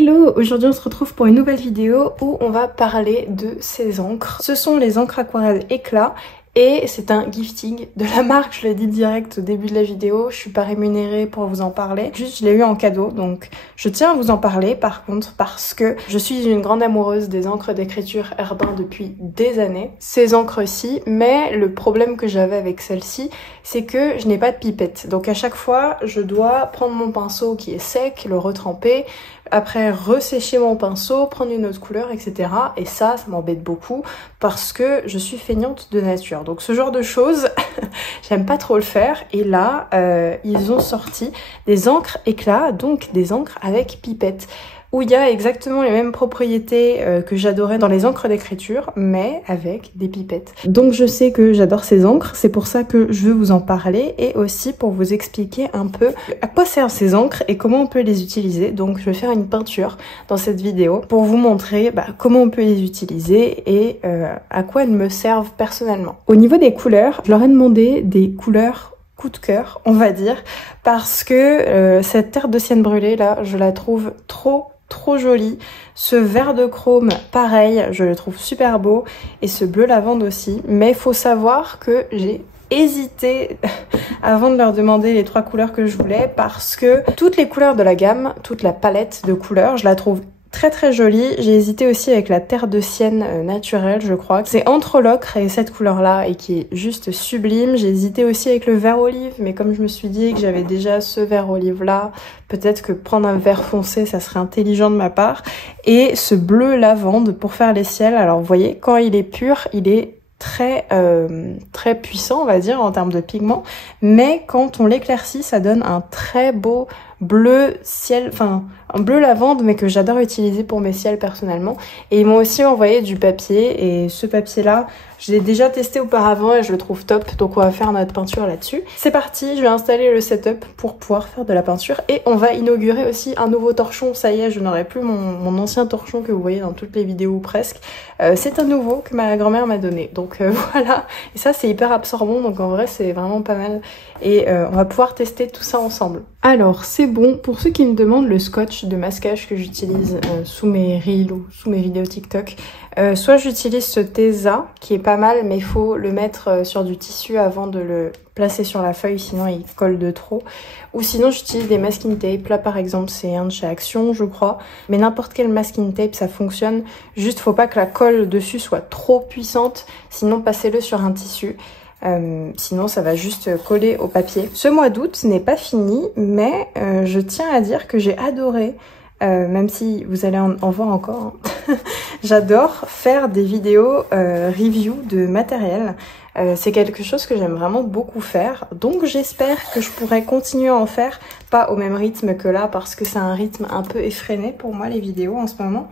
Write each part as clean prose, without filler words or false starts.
Hello, aujourd'hui on se retrouve pour une nouvelle vidéo où on va parler de ces encres. Ce sont les encres aquarelles éclat et c'est un gifting de la marque, je l'ai dit direct au début de la vidéo, je suis pas rémunérée pour vous en parler, juste je l'ai eu en cadeau donc je tiens à vous en parler par contre parce que je suis une grande amoureuse des encres d'écriture Herbin depuis des années, ces encres-ci, mais le problème que j'avais avec celle-ci c'est que je n'ai pas de pipette, donc à chaque fois je dois prendre mon pinceau qui est sec, le retremper, après ressécher mon pinceau, prendre une autre couleur, etc. Et ça m'embête beaucoup parce que je suis feignante de nature. Donc ce genre de choses, j'aime pas trop le faire. Et là, ils ont sorti des encres éclat, donc des encres avec pipette, où il y a exactement les mêmes propriétés que j'adorais dans les encres d'écriture, mais avec des pipettes. Donc je sais que j'adore ces encres, c'est pour ça que je veux vous en parler, et aussi pour vous expliquer un peu à quoi servent ces encres et comment on peut les utiliser. Donc je vais faire une peinture dans cette vidéo pour vous montrer comment on peut les utiliser et à quoi elles me servent personnellement. Au niveau des couleurs, je leur ai demandé des couleurs coup de cœur, on va dire, parce que cette terre de sienne brûlée là, je la trouve trop jolie. Ce vert de chrome, pareil, je le trouve super beau. Et ce bleu lavande aussi. Mais faut savoir que j'ai hésité avant de leur demander les 3 couleurs que je voulais parce que toutes les couleurs de la gamme, toute la palette de couleurs, je la trouve très jolie. J'ai hésité aussi avec la terre de sienne naturelle, je crois. C'est entre l'ocre et cette couleur-là et qui est juste sublime. J'ai hésité aussi avec le vert olive, mais comme je me suis dit que j'avais déjà ce vert olive-là, peut-être que prendre un vert foncé, ça serait intelligent de ma part. Et ce bleu lavande pour faire les ciels. Alors vous voyez, quand il est pur, il est très puissant, on va dire, en termes de pigment. Mais quand on l'éclaircit, ça donne un très beau bleu ciel, enfin un bleu lavande, mais que j'adore utiliser pour mes ciels personnellement. Et ils m'ont aussi envoyé du papier, et ce papier là je l'ai déjà testé auparavant et je le trouve top, donc on va faire notre peinture là-dessus. C'est parti, je vais installer le setup pour pouvoir faire de la peinture et on va inaugurer aussi un nouveau torchon. Ça y est, je n'aurai plus mon ancien torchon que vous voyez dans toutes les vidéos presque. C'est un nouveau que ma grand-mère m'a donné, donc voilà. Et ça c'est hyper absorbant, donc en vrai c'est vraiment pas mal. Et on va pouvoir tester tout ça ensemble. Alors c'est bon, pour ceux qui me demandent le scotch de masquage que j'utilise sous mes reels ou sous mes vidéos TikTok, soit j'utilise ce Tesa qui est pas mal, mais il faut le mettre sur du tissu avant de le placer sur la feuille, sinon il colle de trop. Ou sinon j'utilise des masking tape, là par exemple c'est un de chez Action je crois, mais n'importe quel masking tape ça fonctionne, juste faut pas que la colle dessus soit trop puissante, sinon passez-le sur un tissu. Sinon ça va juste coller au papier. Ce mois d'août n'est pas fini, mais je tiens à dire que j'ai adoré, même si vous allez en voir encore, hein. J'adore faire des vidéos review de matériel. C'est quelque chose que j'aime vraiment beaucoup faire, donc j'espère que je pourrai continuer à en faire, pas au même rythme que là, parce que c'est un rythme un peu effréné pour moi les vidéos en ce moment,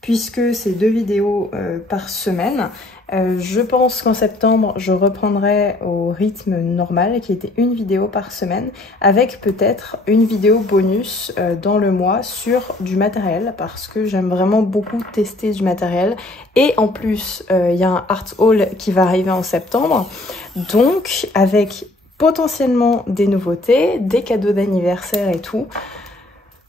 puisque c'est 2 vidéos par semaine. Je pense qu'en septembre, je reprendrai au rythme normal, qui était 1 vidéo par semaine, avec peut-être une vidéo bonus dans le mois sur du matériel, parce que j'aime vraiment beaucoup tester du matériel. Et en plus, il y a un art haul qui va arriver en septembre, donc avec potentiellement des nouveautés, des cadeaux d'anniversaire et tout.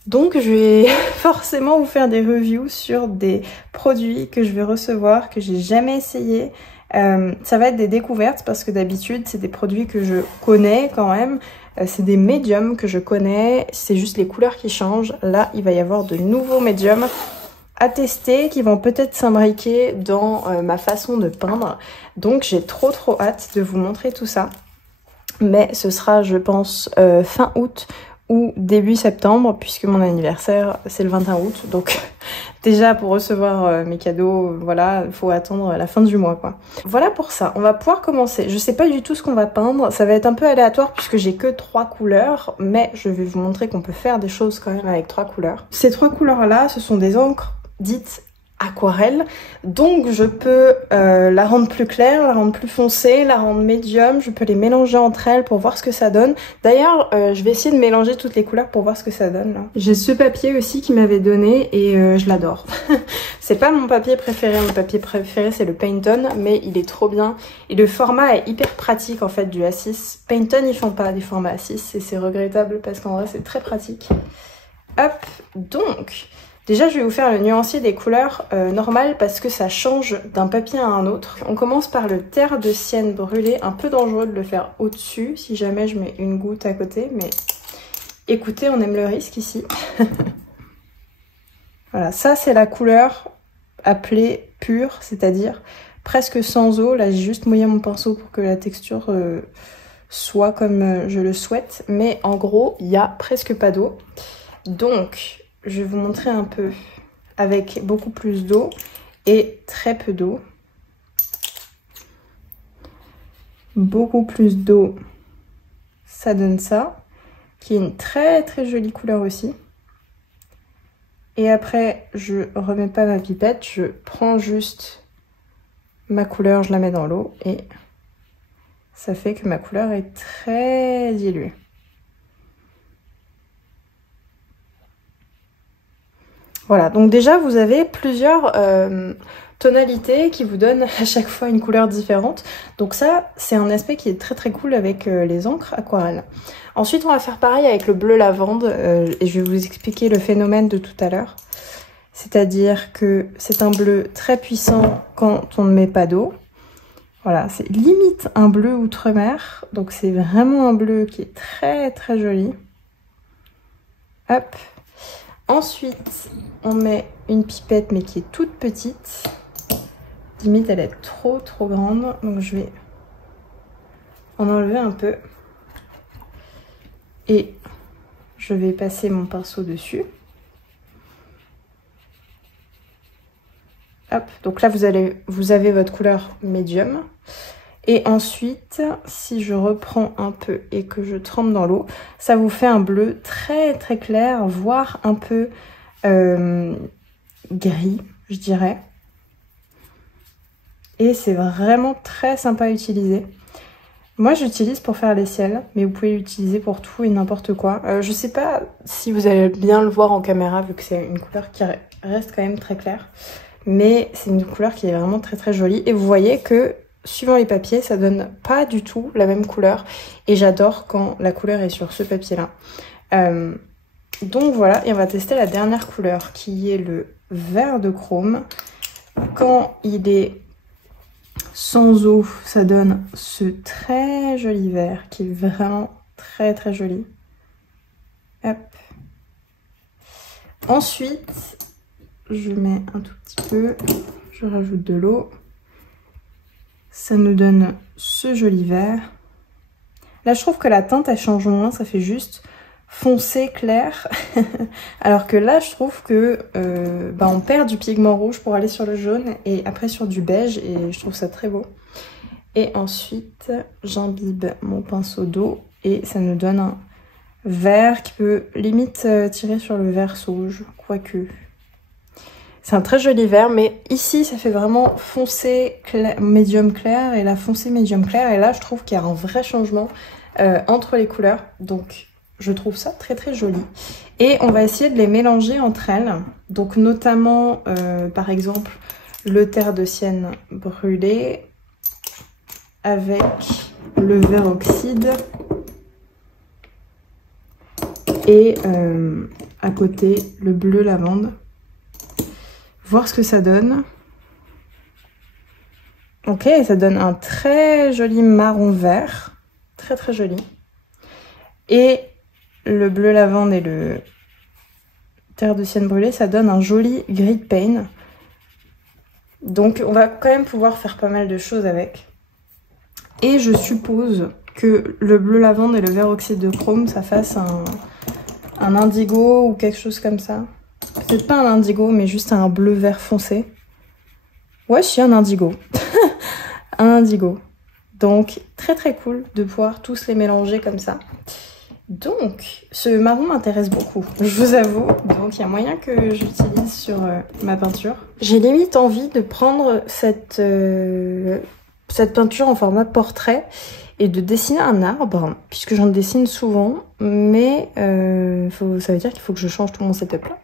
Donc je vais forcément vous faire des reviews sur des produits que je vais recevoir, que j'ai jamais essayé. Ça va être des découvertes parce que d'habitude c'est des produits que je connais quand même. C'est des médiums que je connais, c'est juste les couleurs qui changent. Là il va y avoir de nouveaux médiums à tester qui vont peut-être s'imbriquer dans ma façon de peindre. Donc j'ai trop hâte de vous montrer tout ça. Mais ce sera je pense fin août ou début septembre, puisque mon anniversaire c'est le 21 août, donc déjà pour recevoir mes cadeaux, voilà, il faut attendre la fin du mois quoi. Voilà pour ça, on va pouvoir commencer. Je sais pas du tout ce qu'on va peindre, ça va être un peu aléatoire puisque j'ai que 3 couleurs, mais je vais vous montrer qu'on peut faire des choses quand même avec 3 couleurs. Ces 3 couleurs là, ce sont des encres dites aquarelle, donc je peux la rendre plus claire, la rendre plus foncée, la rendre médium, je peux les mélanger entre elles pour voir ce que ça donne. D'ailleurs je vais essayer de mélanger toutes les couleurs pour voir ce que ça donne là. J'ai ce papier aussi qui m'avait donné et je l'adore. C'est pas mon papier préféré c'est le Painton, mais il est trop bien et le format est hyper pratique en fait du A6. Painton ils font pas des formats A6 et c'est regrettable parce qu'en vrai c'est très pratique. Hop, donc Déjà, je vais vous faire le nuancier des couleurs normales parce que ça change d'un papier à un autre. On commence par le terre de sienne brûlé. Un peu dangereux de le faire au-dessus si jamais je mets une goutte à côté. Mais écoutez, on aime le risque ici. Voilà, ça c'est la couleur appelée pure, c'est-à-dire presque sans eau. Là, j'ai juste mouillé mon pinceau pour que la texture soit comme je le souhaite. Mais en gros, il n'y a presque pas d'eau. Donc, je vais vous montrer un peu avec beaucoup plus d'eau et très peu d'eau. Beaucoup plus d'eau, ça donne ça, qui est une très très jolie couleur aussi. Et après, je remets pas ma pipette, je prends juste ma couleur, je la mets dans l'eau et ça fait que ma couleur est très diluée. Voilà, donc déjà vous avez plusieurs tonalités qui vous donnent à chaque fois une couleur différente. Donc ça, c'est un aspect qui est très très cool avec les encres aquarelles. Ensuite, on va faire pareil avec le bleu lavande et je vais vous expliquer le phénomène de tout à l'heure. C'est-à-dire que c'est un bleu très puissant quand on ne met pas d'eau. Voilà, c'est limite un bleu outre-mer. Donc c'est vraiment un bleu qui est très très joli. Hop. Ensuite, on met une pipette mais qui est toute petite. Limite, elle est trop grande. Donc je vais en enlever un peu. Et je vais passer mon pinceau dessus. Hop, donc là vous avez votre couleur médium. Et ensuite, si je reprends un peu et que je trempe dans l'eau, ça vous fait un bleu très très clair, voire un peu gris, je dirais. Et c'est vraiment très sympa à utiliser. Moi, j'utilise pour faire les ciels, mais vous pouvez l'utiliser pour tout et n'importe quoi. Je sais pas si vous allez bien le voir en caméra, vu que c'est une couleur qui reste quand même très claire. Mais c'est une couleur qui est vraiment très très jolie. Et vous voyez que suivant les papiers, ça donne pas du tout la même couleur. Et j'adore quand la couleur est sur ce papier-là. Donc voilà, et on va tester la dernière couleur qui est le vert de chrome. Quand il est sans eau, ça donne ce très joli vert qui est vraiment très très joli. Hop. Ensuite, je mets un tout petit peu, je rajoute de l'eau. Ça nous donne ce joli vert. Là, je trouve que la teinte, elle change moins, ça fait juste foncé clair. Alors que là, je trouve que on perd du pigment rouge pour aller sur le jaune et après sur du beige et je trouve ça très beau. Et ensuite, j'imbibe mon pinceau d'eau et ça nous donne un vert qui peut limite tirer sur le vert sauge, quoique. C'est un très joli vert, mais ici, ça fait vraiment foncé clair, médium clair et là, foncé médium clair. Et là, je trouve qu'il y a un vrai changement entre les couleurs. Donc, je trouve ça très très joli. Et on va essayer de les mélanger entre elles. Donc, notamment, par exemple, le terre de sienne brûlé avec le vert oxyde. Et à côté, le bleu lavande. Voir ce que ça donne. Ok, ça donne un très joli marron vert. Très très joli. Et le bleu lavande et le terre de sienne brûlée, ça donne un joli gris de pain. Donc on va quand même pouvoir faire pas mal de choses avec. Et je suppose que le bleu lavande et le vert oxyde de chrome, ça fasse un indigo ou quelque chose comme ça. Peut-être pas un indigo, mais juste un bleu vert foncé. Ouais, je suis un indigo. Un indigo. Donc, très très cool de pouvoir tous les mélanger comme ça. Donc, ce marron m'intéresse beaucoup, je vous avoue. Donc, il y a moyen que j'utilise sur ma peinture. J'ai limite envie de prendre cette peinture en format portrait et de dessiner un arbre, puisque j'en dessine souvent, mais ça veut dire qu'il faut que je change tout mon setup là.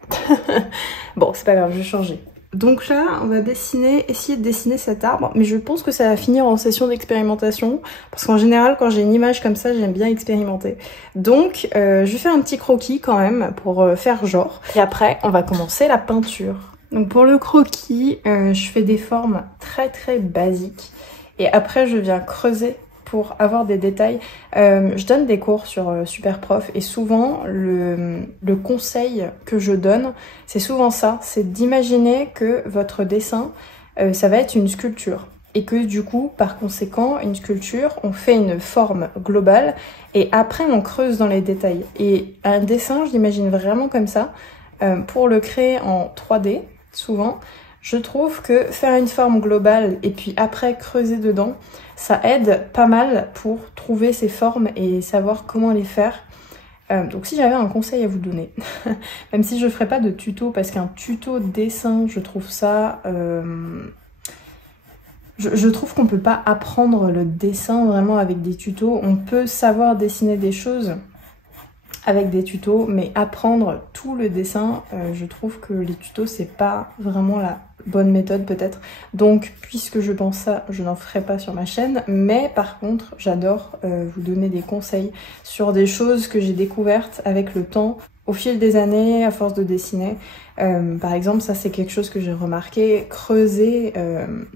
Bon, c'est pas grave, je vais changer. Donc là, on va essayer de dessiner cet arbre, mais je pense que ça va finir en session d'expérimentation, parce qu'en général, quand j'ai une image comme ça, j'aime bien expérimenter. Donc, je fais un petit croquis quand même, pour faire genre. Et après, on va commencer la peinture. Donc pour le croquis, je fais des formes très basiques, et après, je viens creuser pour avoir des détails. Je donne des cours sur Superprof et souvent le conseil que je donne, c'est souvent ça, c'est d'imaginer que votre dessin, ça va être une sculpture. Et que du coup, par conséquent, une sculpture, on fait une forme globale et après on creuse dans les détails. Et un dessin, je l'imagine vraiment comme ça, pour le créer en 3D, souvent, je trouve que faire une forme globale et puis après creuser dedans, ça aide pas mal pour trouver ces formes et savoir comment les faire. Donc si j'avais un conseil à vous donner, même si je ferai pas de tuto, parce qu'un tuto dessin, je trouve ça... Je trouve qu'on peut pas apprendre le dessin vraiment avec des tutos. On peut savoir dessiner des choses avec des tutos, mais apprendre tout le dessin, je trouve que les tutos, c'est pas vraiment la bonne méthode peut-être. Donc, puisque je pense ça, je n'en ferai pas sur ma chaîne, mais par contre, j'adore vous donner des conseils sur des choses que j'ai découvertes avec le temps, au fil des années, à force de dessiner. Par exemple, ça c'est quelque chose que j'ai remarqué, creuser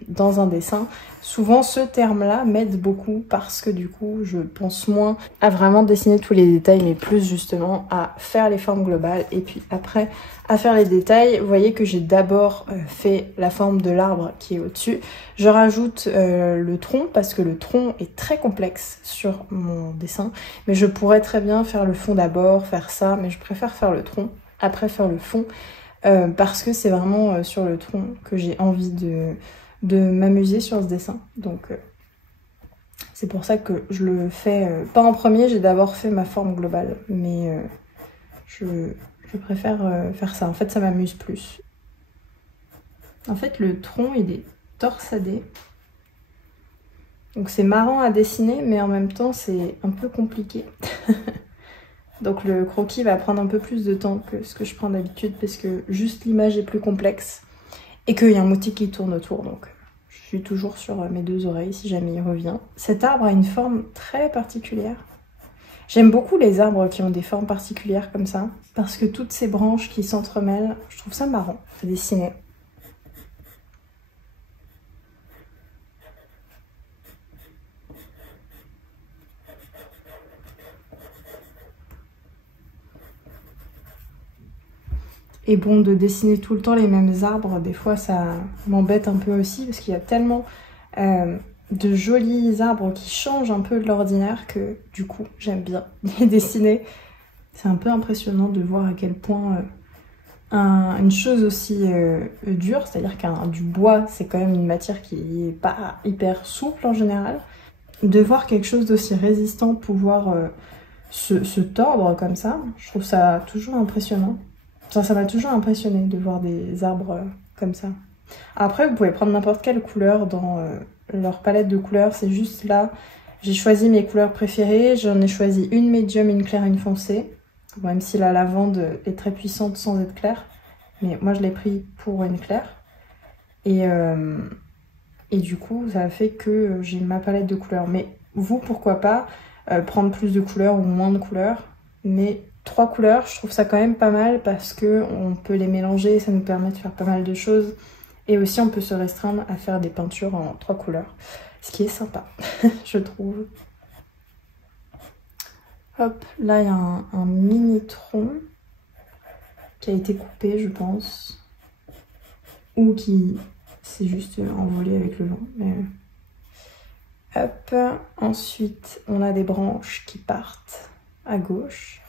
dans un dessin. Souvent ce terme-là m'aide beaucoup parce que du coup je pense moins à vraiment dessiner tous les détails mais plus justement à faire les formes globales et puis après à faire les détails. Vous voyez que j'ai d'abord fait la forme de l'arbre qui est au-dessus. Je rajoute le tronc parce que le tronc est très complexe sur mon dessin, mais je pourrais très bien faire le fond d'abord, faire ça, mais je préfère faire le tronc, après faire le fond. Parce que c'est vraiment sur le tronc que j'ai envie de m'amuser sur ce dessin. Donc c'est pour ça que je le fais pas en premier, j'ai d'abord fait ma forme globale. Mais je préfère faire ça, en fait ça m'amuse plus. En fait le tronc il est torsadé. Donc c'est marrant à dessiner mais en même temps c'est un peu compliqué. Donc le croquis va prendre un peu plus de temps que ce que je prends d'habitude parce que juste l'image est plus complexe et qu'il y a un motif qui tourne autour, donc je suis toujours sur mes deux oreilles si jamais il revient. Cet arbre a une forme très particulière. J'aime beaucoup les arbres qui ont des formes particulières comme ça parce que toutes ces branches qui s'entremêlent, je trouve ça marrant à dessiner. Et bon, de dessiner tout le temps les mêmes arbres, des fois ça m'embête un peu aussi parce qu'il y a tellement de jolis arbres qui changent un peu de l'ordinaire que du coup j'aime bien les dessiner. C'est un peu impressionnant de voir à quel point une chose aussi dure, c'est-à-dire qu'un du bois c'est quand même une matière qui est pas hyper souple en général, de voir quelque chose d'aussi résistant pouvoir se tordre comme ça, je trouve ça toujours impressionnant. Ça m'a toujours impressionné de voir des arbres comme ça. Après, vous pouvez prendre n'importe quelle couleur dans leur palette de couleurs. C'est juste là, j'ai choisi mes couleurs préférées. J'en ai choisi une médium, une claire, une foncée. Même si la lavande est très puissante sans être claire. Mais moi, je l'ai pris pour une claire. Et du coup, ça a fait que j'ai ma palette de couleurs. Mais vous, pourquoi pas prendre plus de couleurs ou moins de couleurs. Mais 3 couleurs, je trouve ça quand même pas mal parce que on peut les mélanger et ça nous permet de faire pas mal de choses. Et aussi on peut se restreindre à faire des peintures en 3 couleurs, ce qui est sympa, je trouve. Hop, là il y a un mini tronc qui a été coupé, je pense. Ou qui s'est juste envolé avec le vent. Mais... Hop, ensuite on a des branches qui partent à gauche.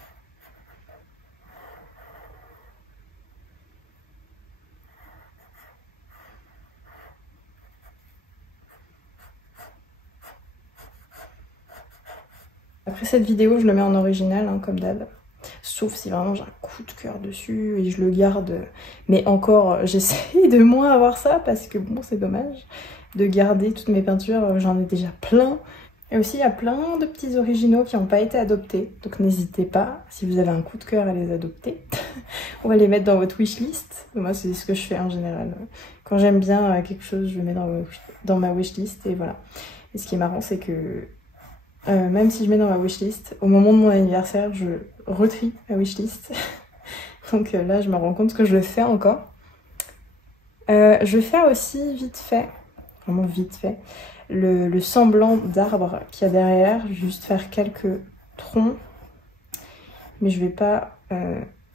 Après cette vidéo, je le mets en original, hein, comme d'hab. Sauf si vraiment j'ai un coup de cœur dessus et je le garde. Mais encore, j'essaie de moins avoir ça parce que bon, c'est dommage de garder toutes mes peintures. J'en ai déjà plein. Et aussi, il y a plein de petits originaux qui n'ont pas été adoptés. Donc n'hésitez pas, si vous avez un coup de cœur, à les adopter. On va les mettre dans votre wishlist. Moi, c'est ce que je fais en général. Quand j'aime bien quelque chose, je le mets dans ma wishlist et voilà. Et ce qui est marrant, c'est que même si je mets dans ma wishlist, au moment de mon anniversaire, je retrie ma wishlist. Donc là, je me rends compte que je le fais encore. Je vais faire aussi vite fait, vraiment vite fait, le semblant d'arbre qu'il y a derrière. Je vais juste faire quelques troncs, mais je vais pas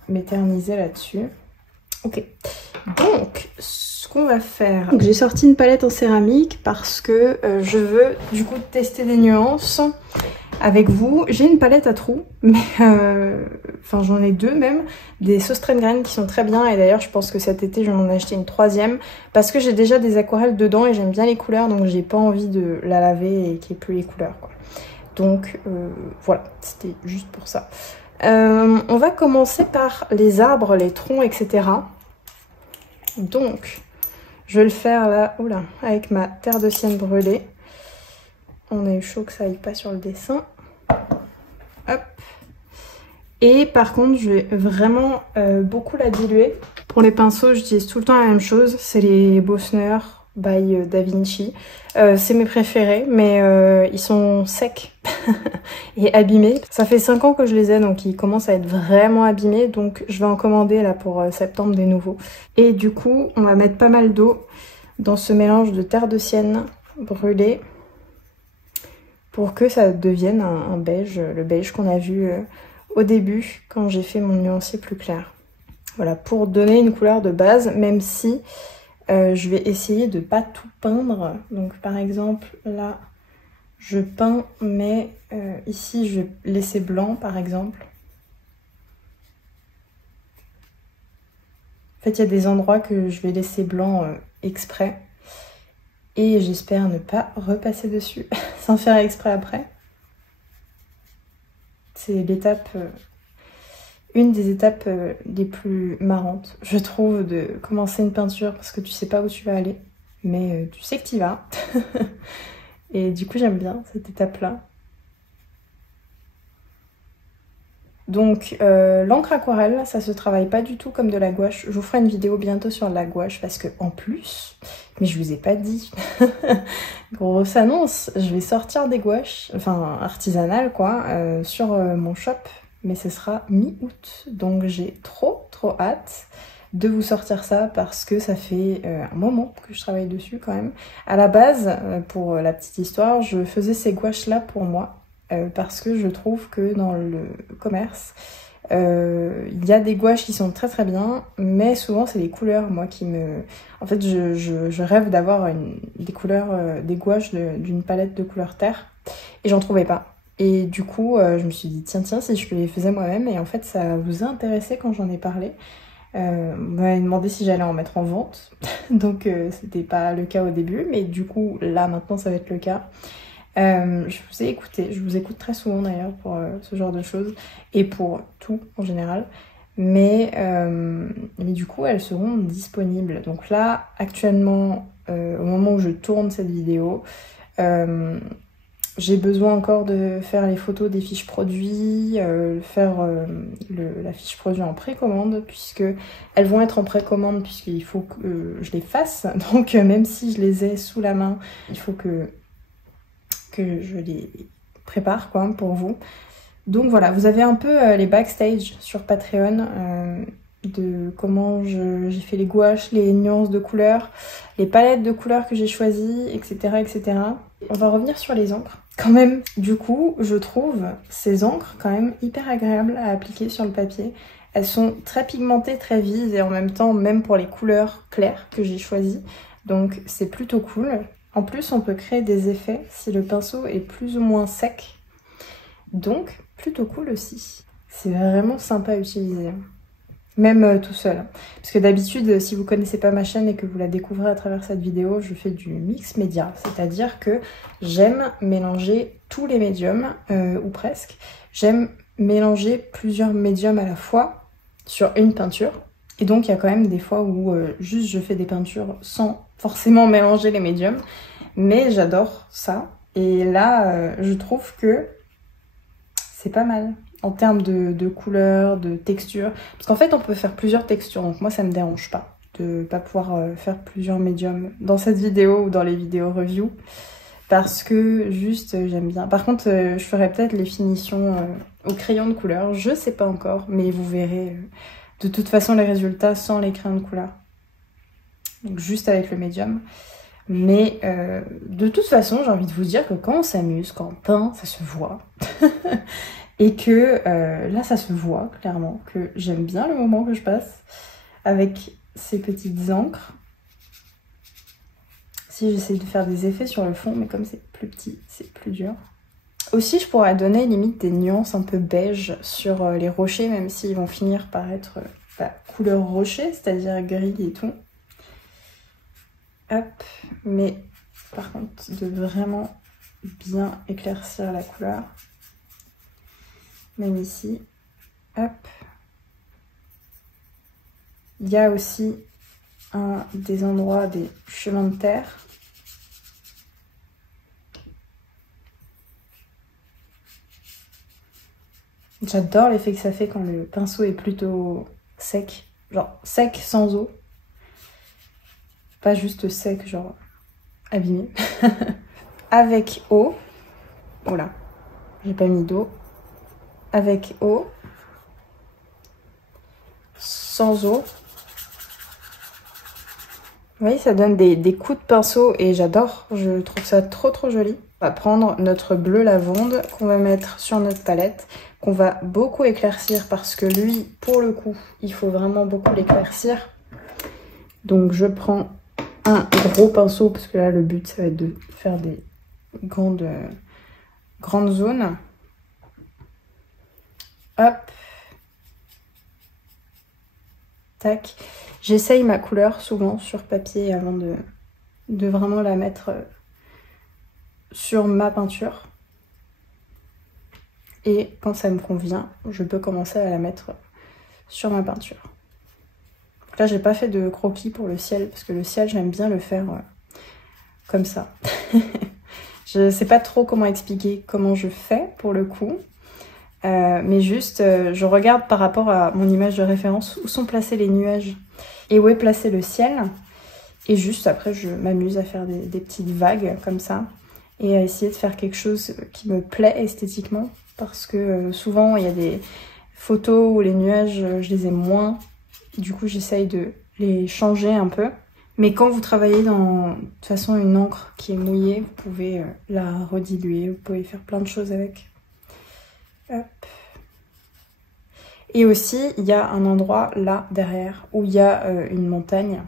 m'éterniser là-dessus. Ok, donc ce qu'on va faire, j'ai sorti une palette en céramique parce que je veux du coup tester des nuances avec vous. J'ai une palette à trous, mais enfin j'en ai deux même, des Søstrene qui sont très bien, et d'ailleurs je pense que cet été je vais en acheter une troisième parce que j'ai déjà des aquarelles dedans et j'aime bien les couleurs, donc j'ai pas envie de la laver et qu'il n'y ait plus les couleurs quoi. Donc voilà, c'était juste pour ça. On va commencer par les arbres, les troncs, etc. Donc, je vais le faire là, oula, avec ma terre de sienne brûlée. On a eu chaud que ça aille pas sur le dessin. Hop. Et par contre, je vais vraiment beaucoup la diluer. Pour les pinceaux, j'utilise tout le temps la même chose. C'est les Bosner by Da Vinci. C'est mes préférés, mais ils sont secs et abîmés. Ça fait 5 ans que je les ai, donc ils commencent à être vraiment abîmés. Donc je vais en commander là pour septembre des nouveaux. Et du coup, on va mettre pas mal d'eau dans ce mélange de terre de sienne brûlée pour que ça devienne un beige, le beige qu'on a vu au début quand j'ai fait mon nuancier plus clair. Voilà, pour donner une couleur de base, même si je vais essayer de pas tout peindre. Donc par exemple là je peins, mais ici je vais laisser blanc par exemple. En fait il y a des endroits que je vais laisser blanc exprès, et j'espère ne pas repasser dessus sans faire exprès après. C'est l'étape, une des étapes les plus marrantes, je trouve, de commencer une peinture parce que tu sais pas où tu vas aller, mais tu sais que tu y vas. Et du coup, j'aime bien cette étape-là. Donc, l'encre aquarelle, ça se travaille pas du tout comme de la gouache. Je vous ferai une vidéo bientôt sur la gouache parce que, en plus, mais je vous ai pas dit, grosse annonce, je vais sortir des gouaches, enfin artisanales quoi, sur mon shop. Mais ce sera mi-août, donc j'ai trop hâte de vous sortir ça parce que ça fait un moment que je travaille dessus quand même. À la base, pour la petite histoire, je faisais ces gouaches là pour moi parce que je trouve que dans le commerce, il y a des gouaches qui sont très bien, mais souvent c'est les couleurs moi qui me... En fait je rêve d'avoir des couleurs, des gouaches d'une palette de couleurs terre, et j'en trouvais pas. Et du coup, je me suis dit, tiens, si je les faisais moi-même. Et en fait, ça vous a intéressé quand j'en ai parlé. On m'avait demandé si j'allais en mettre en vente. Donc, c'était pas le cas au début. Mais du coup, là, maintenant, ça va être le cas. Je vous ai écouté. Je vous écoute très souvent, d'ailleurs, pour ce genre de choses. Et pour tout, en général. Mais du coup, elles seront disponibles. Donc là, actuellement, au moment où je tourne cette vidéo... j'ai besoin encore de faire les photos des fiches produits, faire la fiche produit en précommande, puisque elles vont être en précommande puisqu'il faut que je les fasse. Donc même si je les ai sous la main, il faut que je les prépare quoi pour vous. Donc voilà, vous avez un peu les backstage sur Patreon de comment j'ai fait les gouaches, les nuances de couleurs, les palettes de couleurs que j'ai choisies, etc., etc. On va revenir sur les encres. Quand même, du coup, je trouve ces encres quand même hyper agréables à appliquer sur le papier. Elles sont très pigmentées, très vives, et en même temps, même pour les couleurs claires que j'ai choisies. Donc c'est plutôt cool. En plus, on peut créer des effets si le pinceau est plus ou moins sec. Donc, plutôt cool aussi. C'est vraiment sympa à utiliser. Même tout seul. Parce que d'habitude, si vous connaissez pas ma chaîne et que vous la découvrez à travers cette vidéo, je fais du mix média. C'est-à-dire que j'aime mélanger tous les médiums, ou presque. J'aime mélanger plusieurs médiums à la fois sur une peinture. Et donc, il y a quand même des fois où juste je fais des peintures sans forcément mélanger les médiums. Mais j'adore ça. Et là, je trouve que c'est pas mal en termes de couleur, de texture. Parce qu'en fait, on peut faire plusieurs textures, donc moi, ça me dérange pas de pas pouvoir faire plusieurs médiums dans cette vidéo ou dans les vidéos review. Parce que juste, j'aime bien. Par contre, je ferai peut-être les finitions au crayon de couleur. Je sais pas encore, mais vous verrez de toute façon les résultats sans les crayons de couleur. Donc juste avec le médium. Mais de toute façon, j'ai envie de vous dire que quand on s'amuse, quand on peint, ça se voit. Et que là, ça se voit clairement, que j'aime bien le moment que je passe avec ces petites encres. Si j'essaie de faire des effets sur le fond, mais comme c'est plus petit, c'est plus dur. Aussi, je pourrais donner limite des nuances un peu beige sur les rochers, même s'ils vont finir par être couleur rocher, c'est-à-dire gris et tout. Hop, mais par contre, de vraiment bien éclaircir la couleur. Même ici, hop. Il y a aussi des endroits, des chemins de terre. J'adore l'effet que ça fait quand le pinceau est plutôt sec. Genre sec sans eau. Pas juste sec, genre abîmé. Avec eau. Oh là, j'ai pas mis d'eau. Avec eau. Sans eau. Vous voyez, ça donne des coups de pinceau et j'adore. Je trouve ça trop joli. On va prendre notre bleu lavande qu'on va mettre sur notre palette, qu'on va beaucoup éclaircir parce que lui, pour le coup, il faut vraiment beaucoup l'éclaircir. Donc je prends un gros pinceau parce que là, le but, ça va être de faire des grandes zones. Hop. Tac. J'essaye ma couleur souvent sur papier avant de vraiment la mettre sur ma peinture. Et quand ça me convient, je peux commencer à la mettre sur ma peinture. Donc là, j'ai pas fait de croquis pour le ciel, parce que le ciel, j'aime bien le faire comme ça. Je sais pas trop comment expliquer comment je fais pour le coup. Mais juste, je regarde par rapport à mon image de référence où sont placés les nuages et où est placé le ciel. Et juste après, je m'amuse à faire des petites vagues comme ça et à essayer de faire quelque chose qui me plaît esthétiquement. Parce que souvent, il y a des photos où les nuages, je les aime moins. Du coup, j'essaye de les changer un peu. Mais quand vous travaillez dans, de toute façon, une encre qui est mouillée, vous pouvez la rediluer, vous pouvez faire plein de choses avec. Hop. Et aussi, il y a un endroit là, derrière, où il y a une montagne.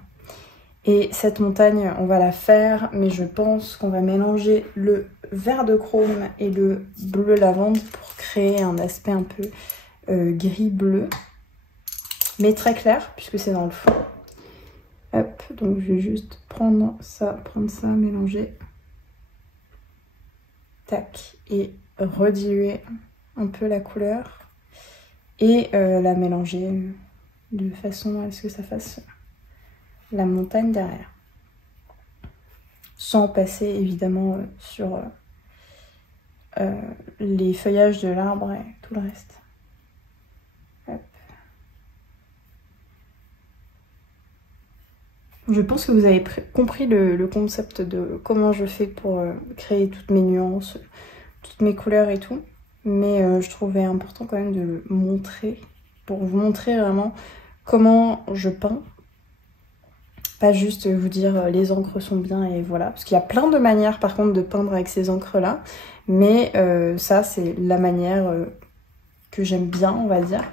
Et cette montagne, on va la faire, mais je pense qu'on va mélanger le vert de chrome et le bleu lavande pour créer un aspect un peu gris-bleu. Mais très clair, puisque c'est dans le fond. Hop, donc je vais juste prendre ça, mélanger. Tac, et rediluer un peu la couleur. Et la mélanger de façon à ce que ça fasse la montagne derrière. Sans passer évidemment sur les feuillages de l'arbre et tout le reste. Hop. Je pense que vous avez compris le concept de comment je fais pour créer toutes mes nuances, toutes mes couleurs et tout. Mais je trouvais important quand même de le montrer, pour vous montrer vraiment comment je peins. Pas juste vous dire les encres sont bien et voilà. Parce qu'il y a plein de manières par contre de peindre avec ces encres-là. Mais ça, c'est la manière que j'aime bien, on va dire.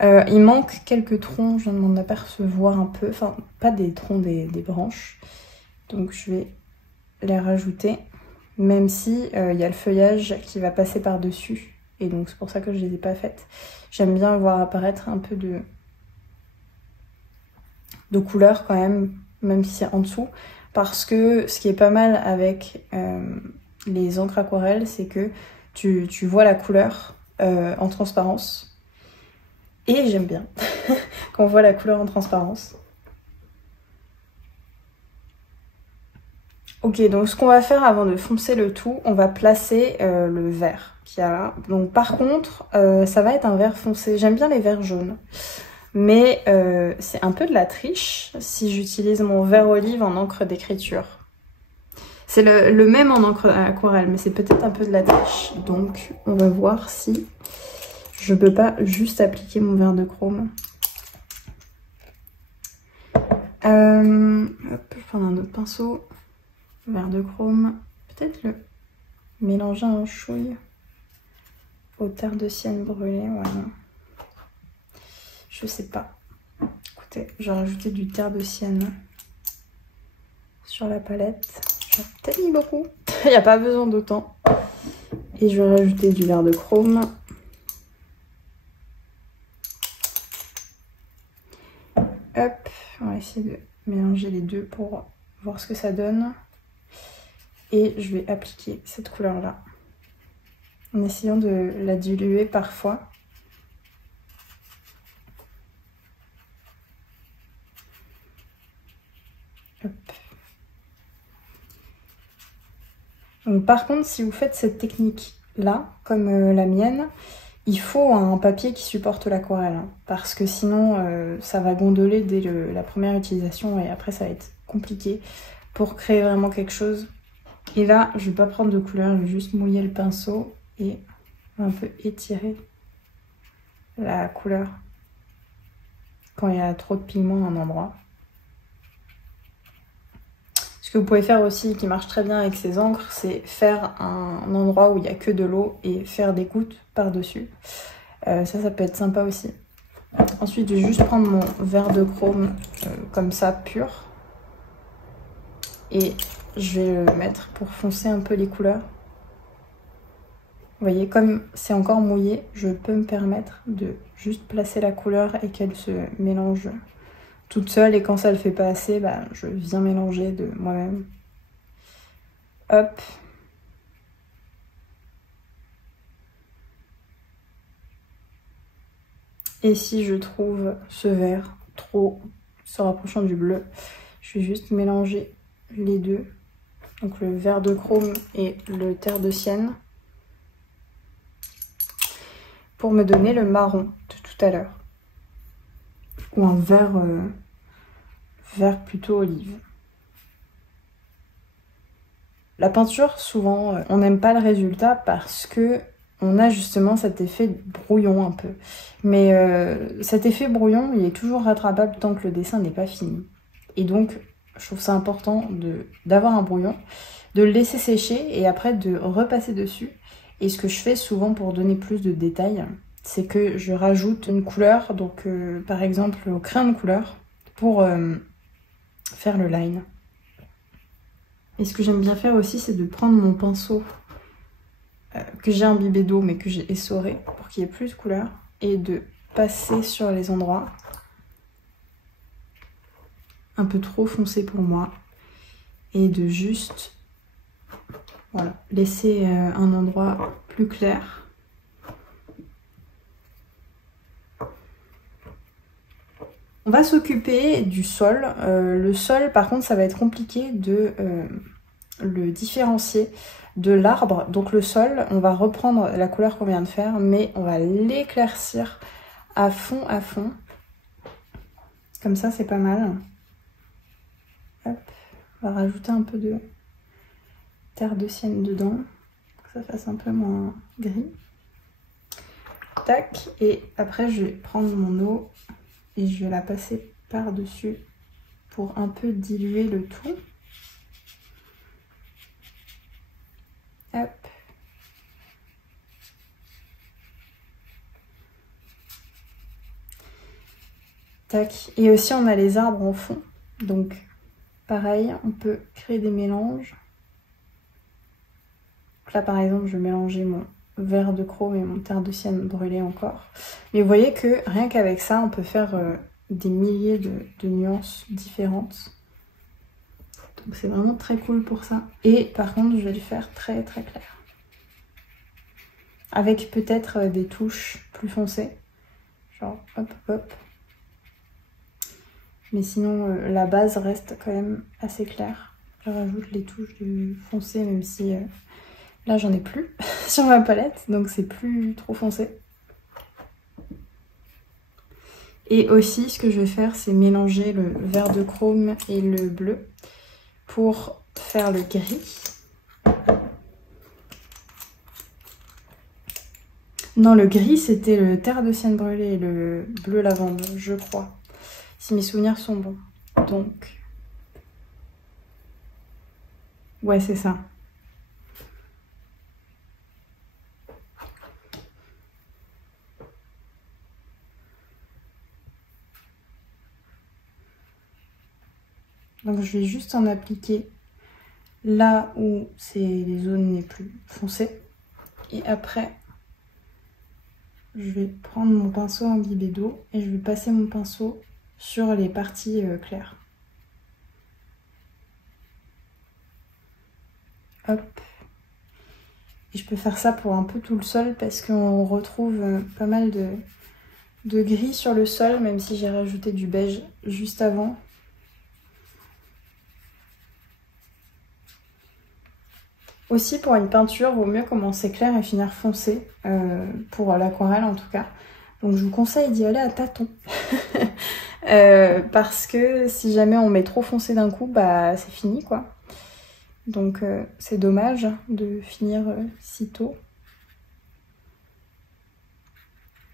Il manque quelques troncs, je viens de m'en apercevoir un peu. Enfin, pas des troncs, des branches. Donc je vais les rajouter. Même si y a le feuillage qui va passer par-dessus. Et donc c'est pour ça que je les ai pas faites. J'aime bien voir apparaître un peu de couleur quand même si c'est en dessous. Parce que ce qui est pas mal avec les encres aquarelles, c'est que tu vois la couleur en transparence. Et j'aime bien quand on voit la couleur en transparence. Ok, donc ce qu'on va faire avant de foncer le tout, on va placer le vert qu'il y a là. Donc par contre, ça va être un vert foncé. J'aime bien les verts jaunes. Mais c'est un peu de la triche si j'utilise mon vert olive en encre d'écriture. C'est le même en encre aquarelle, mais c'est peut-être un peu de la triche. Donc on va voir si je peux pas juste appliquer mon vert de chrome. Hop, je vais prendre un autre pinceau. Vert de chrome. Peut-être le mélanger un chouille au terre de sienne brûlée. Ouais, non. Je sais pas. Écoutez, je vais rajouter du terre de sienne sur la palette. J'en ai peut-être mis beaucoup. Il n'y a pas besoin d'autant. Et je vais rajouter du vert de chrome. Hop, on va essayer de mélanger les deux pour voir ce que ça donne. Et je vais appliquer cette couleur-là. En essayant de la diluer parfois. Hop. Donc, par contre, si vous faites cette technique-là, comme la mienne, il faut un papier qui supporte l'aquarelle. Hein, parce que sinon, ça va gondoler dès la première utilisation et après, ça va être compliqué pour créer vraiment quelque chose. Et là, je vais pas prendre de couleur, je vais juste mouiller le pinceau et un peu étirer la couleur quand il y a trop de pigments à un endroit. Ce que vous pouvez faire aussi, qui marche très bien avec ces encres, c'est faire un endroit où il n'y a que de l'eau et faire des gouttes par-dessus. Ça peut être sympa aussi. Ensuite, je vais juste prendre mon vert de chrome comme ça, pur. Et je vais le mettre pour foncer un peu les couleurs. Vous voyez, comme c'est encore mouillé, je peux me permettre de juste placer la couleur et qu'elle se mélange toute seule. Et quand ça le fait pas assez, bah, je viens mélanger de moi-même. Hop. Et si je trouve ce vert trop se rapprochant du bleu, je vais juste mélanger les deux. Donc le vert de chrome et le terre de sienne. Pour me donner le marron de tout à l'heure. Ou un vert, vert plutôt olive. La peinture, souvent, on n'aime pas le résultat parce que on a justement cet effet brouillon un peu. Mais cet effet brouillon, il est toujours rattrapable tant que le dessin n'est pas fini. Et donc, je trouve ça important d'avoir un brouillon, de le laisser sécher et après de repasser dessus. Et ce que je fais souvent pour donner plus de détails, c'est que je rajoute une couleur, donc par exemple au crayon de couleur, pour faire le line. Et ce que j'aime bien faire aussi, c'est de prendre mon pinceau que j'ai imbibé d'eau mais que j'ai essoré pour qu'il y ait plus de couleur et de passer sur les endroits un peu trop foncés pour moi et de juste voilà, laisser un endroit plus clair. On va s'occuper du sol. Le sol, par contre, ça va être compliqué de le différencier de l'arbre. Donc le sol, on va reprendre la couleur qu'on vient de faire, mais on va l'éclaircir à fond, à fond. Comme ça, c'est pas mal. Hop. On va rajouter un peu de terre de sienne dedans, pour que ça fasse un peu moins gris. Tac. Et après, je vais prendre mon eau et je vais la passer par-dessus pour un peu diluer le tout. Hop. Tac. Et aussi, on a les arbres en fond. Donc, pareil, on peut créer des mélanges. Donc là, par exemple, je vais mélanger mon vert de chrome et mon terre de sienne brûlé encore. Mais vous voyez que rien qu'avec ça, on peut faire des milliers de nuances différentes. Donc c'est vraiment très cool pour ça. Et par contre, je vais le faire très très clair. Avec peut-être des touches plus foncées. Genre hop hop. Mais sinon, la base reste quand même assez claire. je rajoute les touches de foncé, même si là j'en ai plus sur ma palette, donc c'est plus trop foncé. Et aussi, ce que je vais faire, c'est mélanger le vert de chrome et le bleu pour faire le gris. Non, le gris, c'était le terre de sienne brûlée et le bleu lavande, je crois. Si mes souvenirs sont bons. Donc... ouais, c'est ça. Donc je vais juste en appliquer là où c'est les zones les plus foncées. Et après, je vais prendre mon pinceau imbibé d'eau et je vais passer mon pinceau sur les parties claires. Hop. Et je peux faire ça pour un peu tout le sol parce qu'on retrouve pas mal de gris sur le sol, même si j'ai rajouté du beige juste avant. Aussi, pour une peinture, vaut mieux commencer clair et finir foncé, pour l'aquarelle en tout cas. Donc je vous conseille d'y aller à tâtons. Parce que si jamais on met trop foncé d'un coup, bah c'est fini quoi. Donc c'est dommage de finir si tôt.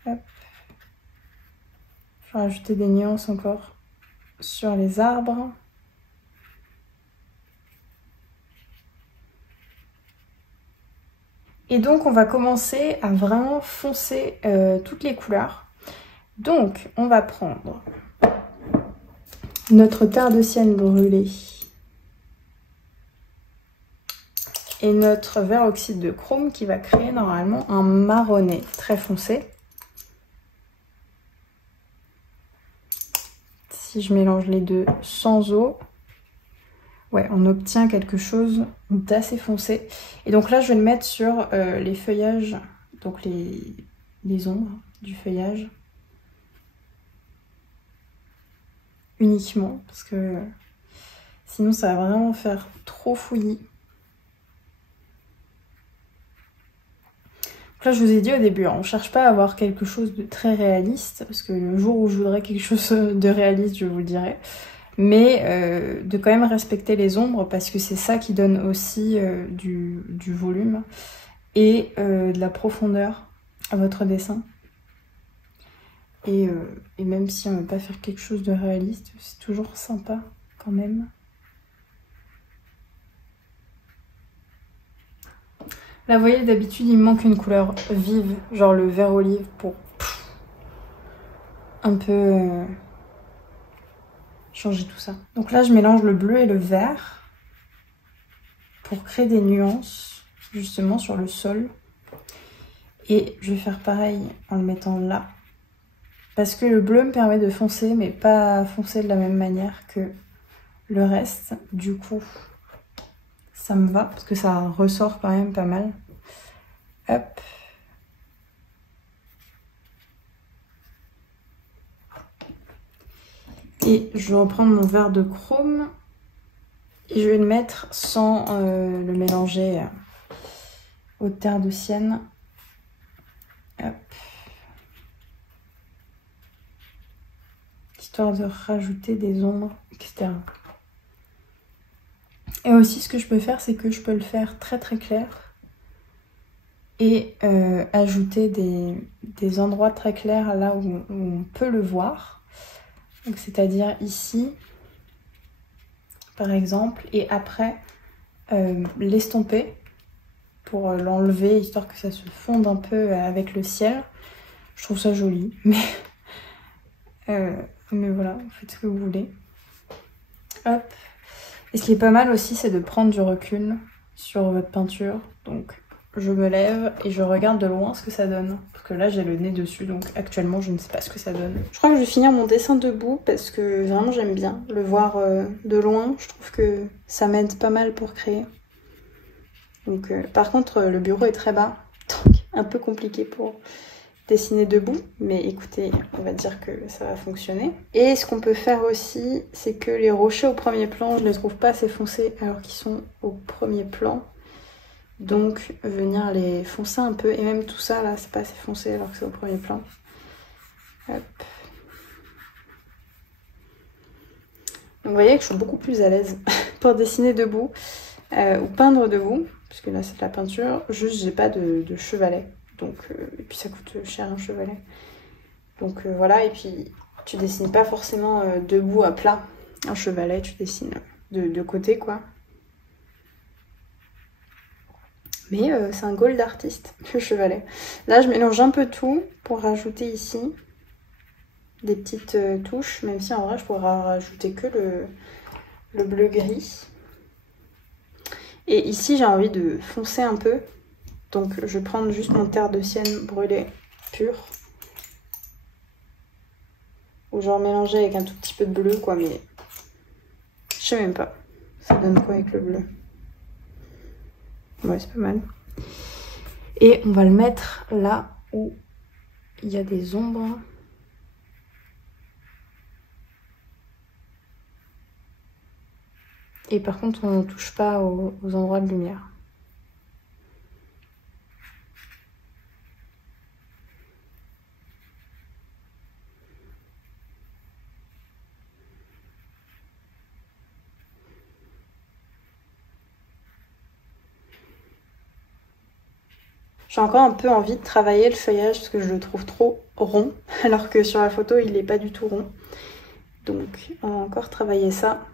Hop. Je vais rajouter des nuances encore sur les arbres. Et donc on va commencer à vraiment foncer toutes les couleurs. Donc on va prendre notre terre de sienne brûlée et notre vert oxyde de chrome qui va créer normalement un marronné très foncé. Si je mélange les deux sans eau, ouais, on obtient quelque chose d'assez foncé. Et donc là, je vais le mettre sur les feuillages, donc les ombres du feuillage. Uniquement, parce que sinon ça va vraiment faire trop fouillis. Donc là, je vous ai dit au début, on ne cherche pas à avoir quelque chose de très réaliste, parce que le jour où je voudrais quelque chose de réaliste, je vous le dirai. Mais de quand même respecter les ombres, parce que c'est ça qui donne aussi du volume et de la profondeur à votre dessin. Et même si on ne veut pas faire quelque chose de réaliste, c'est toujours sympa quand même. Là, vous voyez, d'habitude, il me manque une couleur vive, genre le vert olive, pour un peu changer tout ça. Donc là, je mélange le bleu et le vert pour créer des nuances, justement, sur le sol. Et je vais faire pareil en le mettant là. Parce que le bleu me permet de foncer, mais pas foncer de la même manière que le reste. Du coup, ça me va, parce que ça ressort quand même pas mal. Hop. Et je vais reprendre mon verre de chrome. Et je vais le mettre sans le mélanger aux terres de sienne. Hop. Histoire de rajouter des ombres, etc. Et aussi, ce que je peux faire, c'est que je peux le faire très très clair et ajouter des endroits très clairs là où on peut le voir. Donc, c'est-à-dire ici, par exemple, et après l'estomper pour l'enlever, histoire que ça se fonde un peu avec le ciel. Je trouve ça joli, mais voilà, vous faites ce que vous voulez. Hop. Et ce qui est pas mal aussi, c'est de prendre du recul sur votre peinture. Donc je me lève et je regarde de loin ce que ça donne. Parce que là, j'ai le nez dessus, donc actuellement, je ne sais pas ce que ça donne. Je crois que je vais finir mon dessin debout parce que vraiment, j'aime bien le voir de loin. Je trouve que ça m'aide pas mal pour créer. Donc, par contre, le bureau est très bas, donc un peu compliqué pour dessiner debout, mais écoutez, on va dire que ça va fonctionner. Et ce qu'on peut faire aussi, c'est que les rochers au premier plan, je les trouve pas assez foncés alors qu'ils sont au premier plan. Donc venir les foncer un peu, et même tout ça là, c'est pas assez foncé alors que c'est au premier plan. Hop. Donc vous voyez que je suis beaucoup plus à l'aise pour dessiner debout ou peindre debout, puisque là c'est de la peinture, juste j'ai pas de chevalet. Donc, et puis ça coûte cher un chevalet. Donc voilà, et puis tu dessines pas forcément debout à plat. Un chevalet, tu dessines de côté quoi. Mais c'est un goal d'artiste, le chevalet. Là je mélange un peu tout pour rajouter ici des petites touches, même si en vrai je pourrais rajouter que le bleu gris. Et ici j'ai envie de foncer un peu. Donc je vais prendre juste mon terre de sienne brûlée pur. Ou genre mélanger avec un tout petit peu de bleu quoi, mais je sais même pas. Ça donne quoi avec le bleu? Ouais, c'est pas mal. Et on va le mettre là où il y a des ombres. Et par contre, on ne touche pas aux endroits de lumière. J'ai encore un peu envie de travailler le feuillage parce que je le trouve trop rond, alors que sur la photo il n'est pas du tout rond. Donc on va encore travailler ça.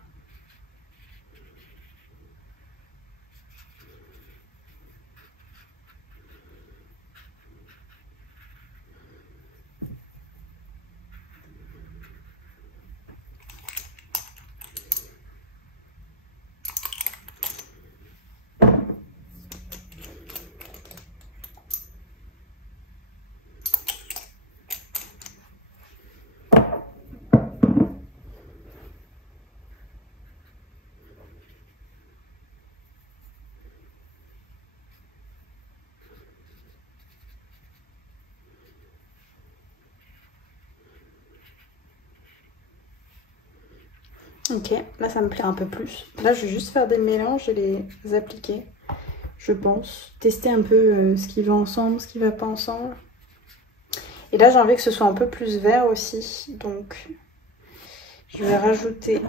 Ok, là ça me plaît un peu plus. Là je vais juste faire des mélanges et les appliquer, je pense. Tester un peu ce qui va ensemble, ce qui va pas ensemble. Et là j'ai envie que ce soit un peu plus vert aussi, donc je vais rajouter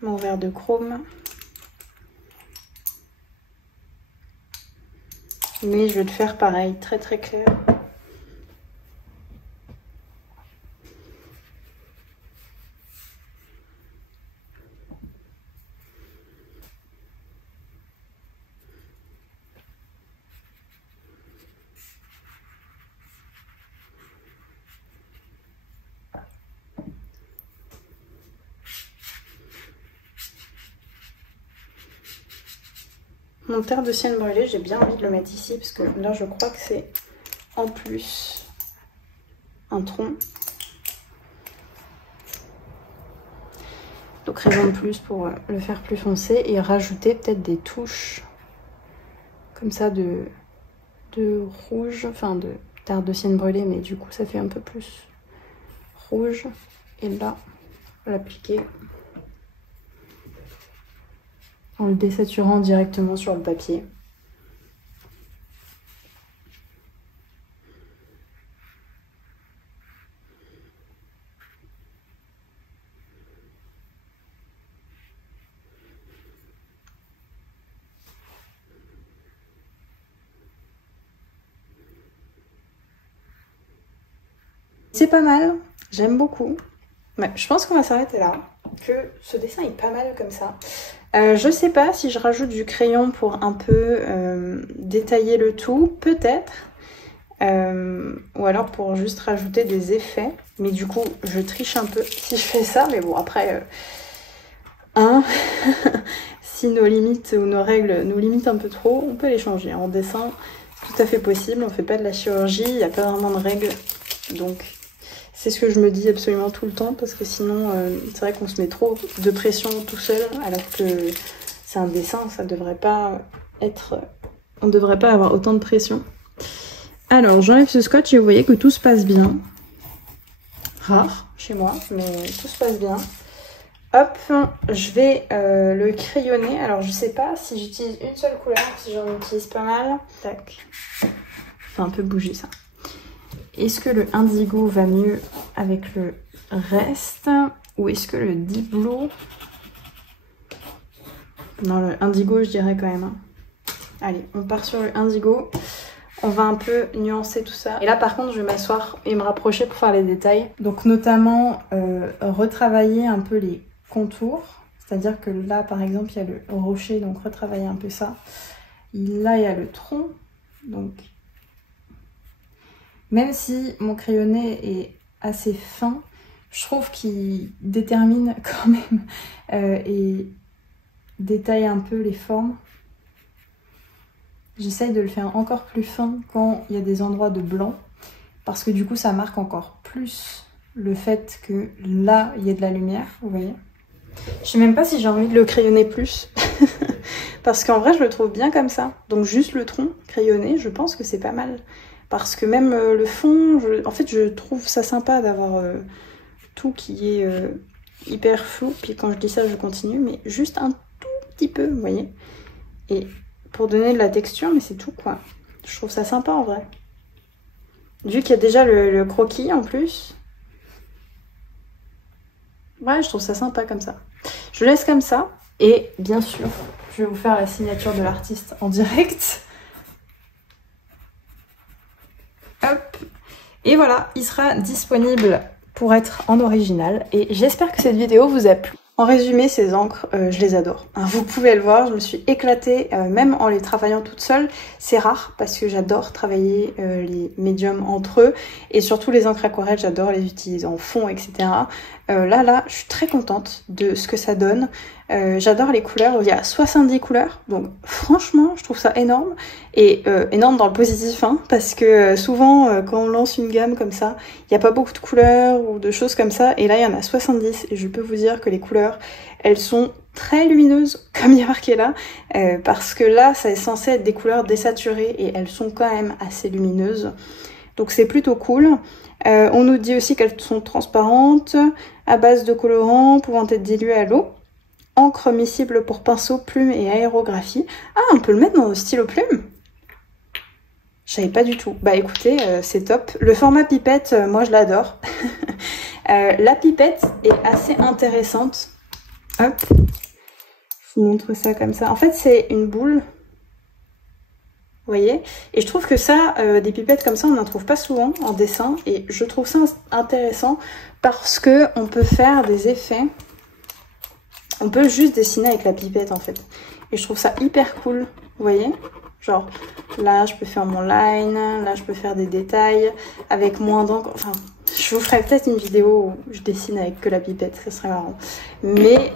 mon vert de chrome. Mais je vais le faire pareil, très très clair. Mon terre de sienne brûlée, j'ai bien envie de le mettre ici parce que là je crois que c'est en plus un tronc. Donc raison de plus pour le faire plus foncé et rajouter peut-être des touches comme ça de rouge, enfin de terre de sienne brûlée, mais du coup ça fait un peu plus rouge. Et là, l'appliquer en le désaturant directement sur le papier. C'est pas mal, j'aime beaucoup. Ouais, je pense qu'on va s'arrêter là, que ce dessin est pas mal comme ça. Je sais pas si je rajoute du crayon pour un peu détailler le tout, peut-être. Ou alors pour juste rajouter des effets. Mais du coup, je triche un peu si je fais ça. Mais bon, après, si nos limites ou nos règles nous limitent un peu trop, on peut les changer. En dessin, tout à fait possible. On fait pas de la chirurgie, il n'y a pas vraiment de règles. Donc, c'est ce que je me dis absolument tout le temps. Parce que sinon, c'est vrai qu'on se met trop de pression tout seul. Alors que c'est un dessin, ça devrait pas être... On devrait pas avoir autant de pression. Alors j'enlève ce scotch et vous voyez que tout se passe bien. Rare chez moi, mais tout se passe bien. Hop, je vais le crayonner. Alors je sais pas si j'utilise une seule couleur, si j'en utilise pas mal. Tac. Fait un peu bouger ça. Est-ce que le indigo va mieux avec le reste ou est-ce que le deep blue? Non, le indigo je dirais quand même. Hein. Allez, on part sur le indigo. On va un peu nuancer tout ça. Et là par contre je vais m'asseoir et me rapprocher pour faire les détails. Donc notamment retravailler un peu les contours. C'est-à-dire que là par exemple il y a le rocher, donc retravailler un peu ça. Là il y a le tronc. Donc même si mon crayonné est assez fin, je trouve qu'il détermine quand même et détaille un peu les formes. J'essaye de le faire encore plus fin quand il y a des endroits de blanc, parce que du coup ça marque encore plus le fait que là il y a de la lumière, vous voyez. Je sais même pas si j'ai envie de le crayonner plus, parce qu'en vrai je le trouve bien comme ça. Donc juste le tronc crayonné, je pense que c'est pas mal. Parce que même le fond, en fait je trouve ça sympa d'avoir tout qui est hyper flou. Puis quand je dis ça je continue, mais juste un tout petit peu, vous voyez. Et pour donner de la texture, mais c'est tout quoi. Je trouve ça sympa en vrai. Vu qu'il y a déjà le croquis en plus. Ouais, je trouve ça sympa comme ça. Je laisse comme ça. Et bien sûr, je vais vous faire la signature de l'artiste en direct. Hop. Et voilà, il sera disponible pour être en original. Et j'espère que cette vidéo vous a plu. En résumé, ces encres, je les adore. Hein, vous pouvez le voir, je me suis éclatée, même en les travaillant toute seule. C'est rare parce que j'adore travailler les médiums entre eux. Et surtout les encres aquarelles, j'adore les utiliser en fond, etc. Là, je suis très contente de ce que ça donne. J'adore les couleurs, il y a 70 couleurs. Donc franchement, je trouve ça énorme. Et énorme dans le positif, hein, parce que souvent, quand on lance une gamme comme ça, il n'y a pas beaucoup de couleurs ou de choses comme ça. Et là, il y en a 70. Et je peux vous dire que les couleurs, elles sont très lumineuses, comme il y a marqué là, parce que là, ça est censé être des couleurs désaturées et elles sont quand même assez lumineuses. Donc c'est plutôt cool. On nous dit aussi qu'elles sont transparentes, à base de colorants, pouvant être diluées à l'eau. Encre miscible pour pinceau, plume et aérographie. Ah, on peut le mettre dans le stylo plume? Je savais pas du tout. Bah écoutez, c'est top. Le format pipette, moi je l'adore. La pipette est assez intéressante. Hop, je vous montre ça comme ça. En fait, c'est une boule. Vous voyez? Et je trouve que ça, des pipettes comme ça, on n'en trouve pas souvent en dessin. Et je trouve ça intéressant parce que on peut faire des effets. On peut juste dessiner avec la pipette en fait. Et je trouve ça hyper cool. Vous voyez? Genre, là, je peux faire mon line. Là, je peux faire des détails avec moins d'encre. Enfin, je vous ferai peut-être une vidéo où je dessine avec que la pipette. Ça serait marrant. Mais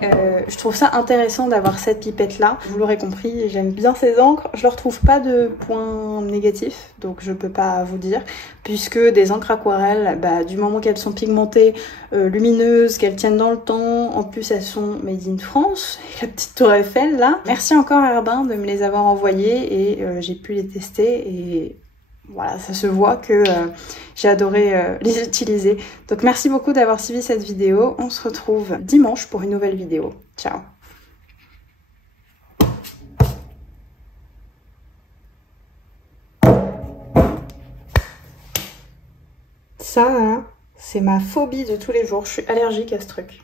je trouve ça intéressant d'avoir cette pipette-là. Vous l'aurez compris, j'aime bien ces encres. Je ne leur trouve pas de points négatifs. Donc, je peux pas vous dire. Puisque des encres aquarelles, bah, du moment qu'elles sont pigmentées, lumineuses, qu'elles tiennent dans le temps. En plus, elles sont made in France. La petite tour Eiffel, là. Merci encore Herbin de me les avoir envoyées. Et j'ai pu les tester. Et voilà, ça se voit que j'ai adoré les utiliser. Donc merci beaucoup d'avoir suivi cette vidéo. On se retrouve dimanche pour une nouvelle vidéo. Ciao! Ça, hein, c'est ma phobie de tous les jours. Je suis allergique à ce truc.